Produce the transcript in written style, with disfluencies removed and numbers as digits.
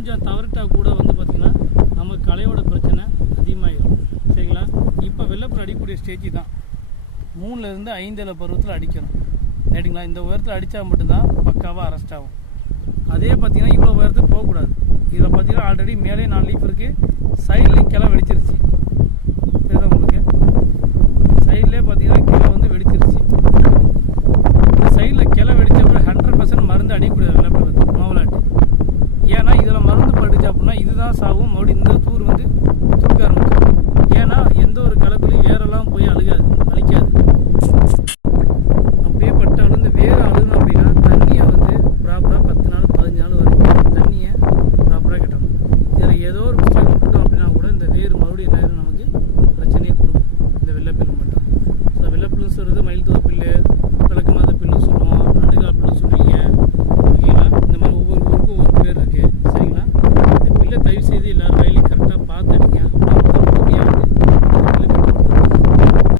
கொஞ்சம் தவறிட்டால் கூட வந்து பார்த்திங்கன்னா நம்ம களையோட பிரச்சனை அதிகமாகிடும். சரிங்களா? இப்போ வெள்ளைப்புழு அடிக்கக்கூடிய ஸ்டேஜ் தான் 3லேருந்து 5 இலை பருவத்தில் அடிக்கணும். ரைட்டுங்களா? இந்த உயரத்தில் அடித்தா மட்டும்தான் பக்காவாக அரெஸ்ட் ஆகும். அதே பார்த்திங்கன்னா இவ்வளோ உயரத்துக்கு போகக்கூடாது. இதில் பார்த்திங்கன்னா ஆல்ரெடி மேலே 4 லீஃப் இருக்குது, சைட்லேயும் கிளை வெடிச்சிருச்சு. தெரியுதா உங்களுக்கு? சைட்லேயே பார்த்திங்கன்னா கிளை வந்து வெடிச்சிருச்சு. இந்த சைடில் கிளை வெடிச்சப்போ 100% மருந்து அடிக்கக்கூடாது வெள்ளைப்புழுக்கு மாவலாட்டு. ஏன்னா இதில் மருந்து படிச்சு அப்படின்னா இதுதான் சாவும். மறுபடியும் இந்த தூர் வந்து தூக்க ஆரம்பிச்சிடும். ஏன்னா எந்த ஒரு களைக்குள்ளையும் வேரெல்லாம் போய் அழிக்காது. அப்படியே பட்டாலும் இந்த வேறு அழுகணும் அப்படின்னா தண்ணியை வந்து ப்ராப்பராக 10 நாள் 15 நாள் வரைக்கும் தண்ணியை ப்ராப்பராக கட்டணும். இதில் ஏதோ ஒரு மிஸ்டேக் விட்டுட்டோம் அப்படின்னா கூட இந்த வேறு மறுபடியும் என்ன நமக்கு பிரச்சனையே கொடுக்கும். இந்த வெள்ளைப்பில்லு மட்டும். ஸோ வெள்ளைப்பில்லுன்னு சொல்கிறது மயில் தோல் பில்லு, விளக்கு மாத பில்லுன்னு சொல்லுவோம், நடுக்கால் பில்லுன்னு சொல்லுவீங்க. ஓகேங்களா? இந்த மாதிரி ஒவ்வொரு ஊருக்கும் ஒவ்வொரு பேர் இருக்குது. சரிங்களா? இந்த பில்லை தயவு செய்து எல்லாரும்